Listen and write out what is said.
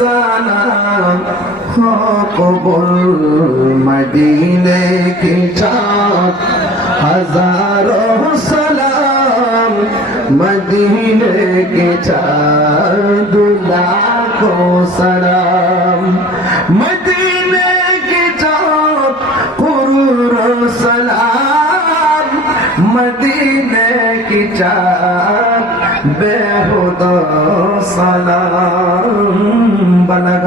জানা কবল মদিনে কি চাঁদ হাজারো সালাম, মদিনে কি চাঁদ লাখো সালাম। মদিনে কি চাঁদ কুরুর সালাম। মদিনে কি চাঁদ সালাম। van